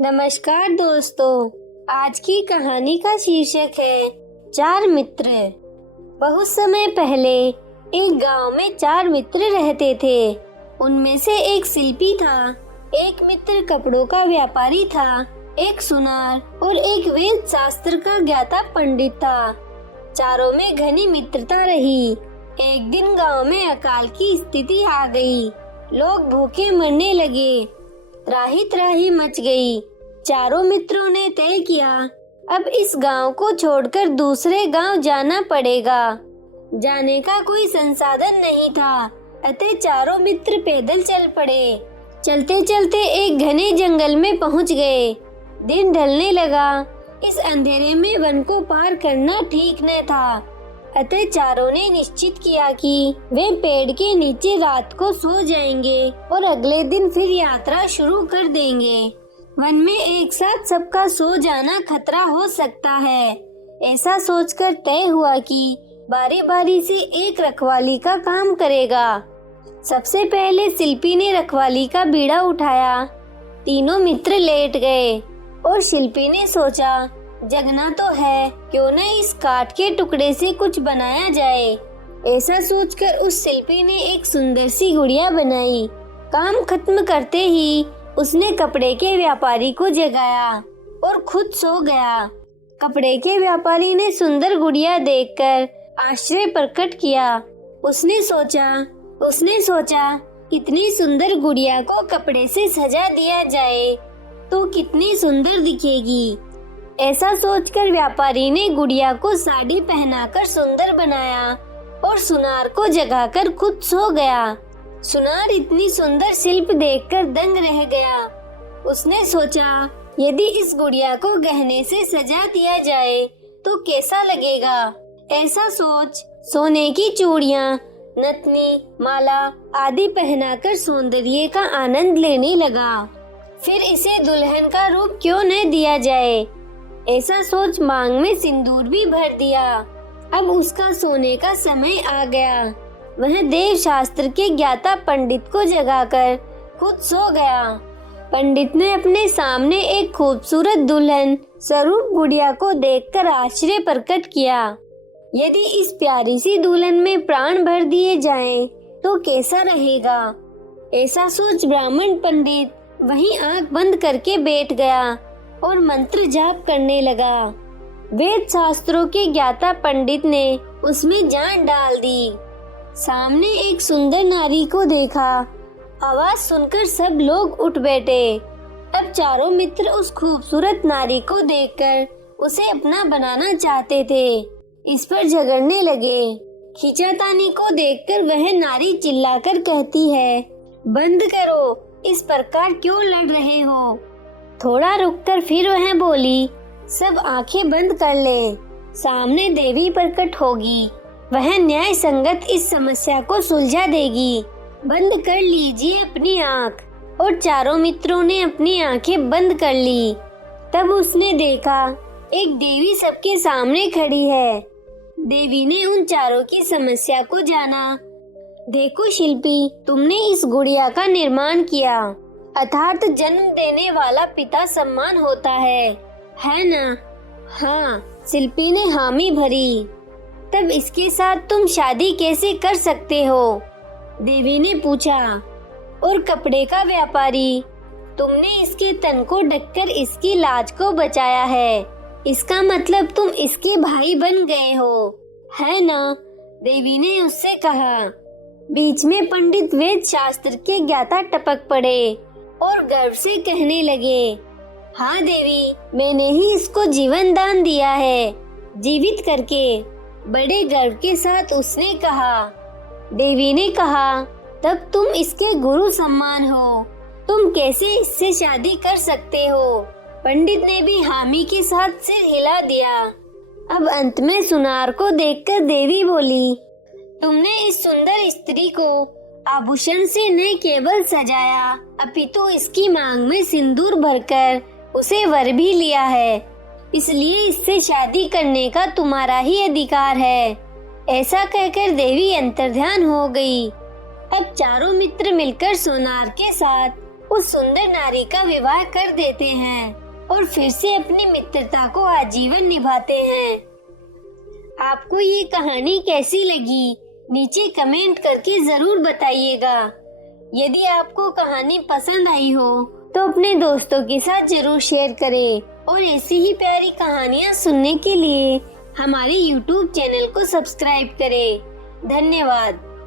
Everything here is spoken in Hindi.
नमस्कार दोस्तों, आज की कहानी का शीर्षक है चार मित्र। बहुत समय पहले एक गांव में चार मित्र रहते थे। उनमें से एक शिल्पी था, एक मित्र कपड़ों का व्यापारी था, एक सुनार और एक वेद शास्त्र का ज्ञाता पंडित था। चारों में घनी मित्रता रही। एक दिन गांव में अकाल की स्थिति आ गई। लोग भूखे मरने लगे। त्राही त्राही मच गई। चारों मित्रों ने तय किया, अब इस गांव को छोड़कर दूसरे गांव जाना पड़ेगा। जाने का कोई संसाधन नहीं था, अतः चारों मित्र पैदल चल पड़े। चलते चलते एक घने जंगल में पहुंच गए। दिन ढलने लगा। इस अंधेरे में वन को पार करना ठीक न था, अतः चारों ने निश्चित किया कि वे पेड़ के नीचे रात को सो जाएंगे और अगले दिन फिर यात्रा शुरू कर देंगे। वन में एक साथ सबका सो जाना खतरा हो सकता है। ऐसा सोचकर तय हुआ कि बारी बारी से एक रखवाली का काम करेगा। सबसे पहले शिल्पी ने रखवाली का बीड़ा उठाया। तीनों मित्र लेट गए और शिल्पी ने सोचा, जगना तो है, क्यों न इस काठ के टुकड़े से कुछ बनाया जाए। ऐसा सोचकर उस शिल्पी ने एक सुंदर सी गुड़िया बनाई। काम खत्म करते ही उसने कपड़े के व्यापारी को जगाया और खुद सो गया। कपड़े के व्यापारी ने सुंदर गुड़िया देखकर आश्चर्य प्रकट किया। उसने सोचा इतनी सुंदर गुड़िया को कपड़े से सजा दिया जाए तो कितनी सुंदर दिखेगी। ऐसा सोचकर व्यापारी ने गुड़िया को साड़ी पहनाकर सुंदर बनाया और सुनार को जगाकर खुद सो गया। सुनार इतनी सुंदर शिल्प देखकर दंग रह गया। उसने सोचा, यदि इस गुड़िया को गहने से सजा दिया जाए तो कैसा लगेगा। ऐसा सोच सोने की चूड़ियाँ, नथनी, माला आदि पहनाकर सौंदर्य का आनंद लेने लगा। फिर इसे दुल्हन का रूप क्यों न दिया जाए। ऐसा सोच मांग में सिंदूर भी भर दिया। अब उसका सोने का समय आ गया। वह देव शास्त्र के ज्ञाता पंडित को जगाकर खुद सो गया। पंडित ने अपने सामने एक खूबसूरत दुल्हन स्वरूप गुड़िया को देखकर आश्चर्य प्रकट किया। यदि इस प्यारी सी दुल्हन में प्राण भर दिए जाएं, तो कैसा रहेगा। ऐसा सोच ब्राह्मण पंडित वहीं आंख बंद करके बैठ गया और मंत्र जाप करने लगा। वेद शास्त्रों के ज्ञाता पंडित ने उसमें जान डाल दी। सामने एक सुंदर नारी को देखा। आवाज सुनकर सब लोग उठ बैठे। अब चारों मित्र उस खूबसूरत नारी को देखकर उसे अपना बनाना चाहते थे। इस पर झगड़ने लगे। खींचातानी को देखकर वह नारी चिल्लाकर कहती है, बंद करो, इस प्रकार क्यों लड़ रहे हो। थोड़ा रुककर फिर वह बोली, सब आंखें बंद कर ले, सामने देवी प्रकट होगी, वह न्याय संगत इस समस्या को सुलझा देगी। बंद कर लीजिए अपनी आंख। और चारों मित्रों ने अपनी आंखें बंद कर ली। तब उसने देखा एक देवी सबके सामने खड़ी है। देवी ने उन चारों की समस्या को जाना। देखो शिल्पी, तुमने इस गुड़िया का निर्माण किया, अर्थात जन्म देने वाला पिता सम्मान होता है ना। हाँ, शिल्पी ने हामी भरी। तब इसके साथ तुम शादी कैसे कर सकते हो, देवी ने पूछा। और कपड़े का व्यापारी, तुमने इसके तन को ढककर इसकी लाज को बचाया है, इसका मतलब तुम इसके भाई बन गए हो, है ना, देवी ने उससे कहा। बीच में पंडित वेद शास्त्र के ज्ञाता टपक पड़े और गर्व से कहने लगे, हाँ देवी, मैंने ही इसको जीवन दान दिया है, जीवित करके। बड़े गर्व के साथ उसने कहा। देवी ने कहा, तब तुम इसके गुरु सम्मान हो, तुम कैसे इससे शादी कर सकते हो। पंडित ने भी हामी के साथ सिर हिला दिया। अब अंत में सुनार को देखकर देवी बोली, तुमने इस सुंदर स्त्री को आभूषण से न केवल सजाया, अपितु इसकी मांग में सिंदूर भरकर उसे वर भी लिया है, इसलिए इससे शादी करने का तुम्हारा ही अधिकार है। ऐसा कहकर देवी अंतर्ध्यान हो गई। अब चारों मित्र मिलकर सोनार के साथ उस सुंदर नारी का विवाह कर देते हैं और फिर से अपनी मित्रता को आजीवन निभाते हैं। आपको ये कहानी कैसी लगी नीचे कमेंट करके जरूर बताइएगा। यदि आपको कहानी पसंद आई हो तो अपने दोस्तों के साथ जरूर शेयर करें और ऐसी ही प्यारी कहानियाँ सुनने के लिए हमारे YouTube चैनल को सब्सक्राइब करें। धन्यवाद।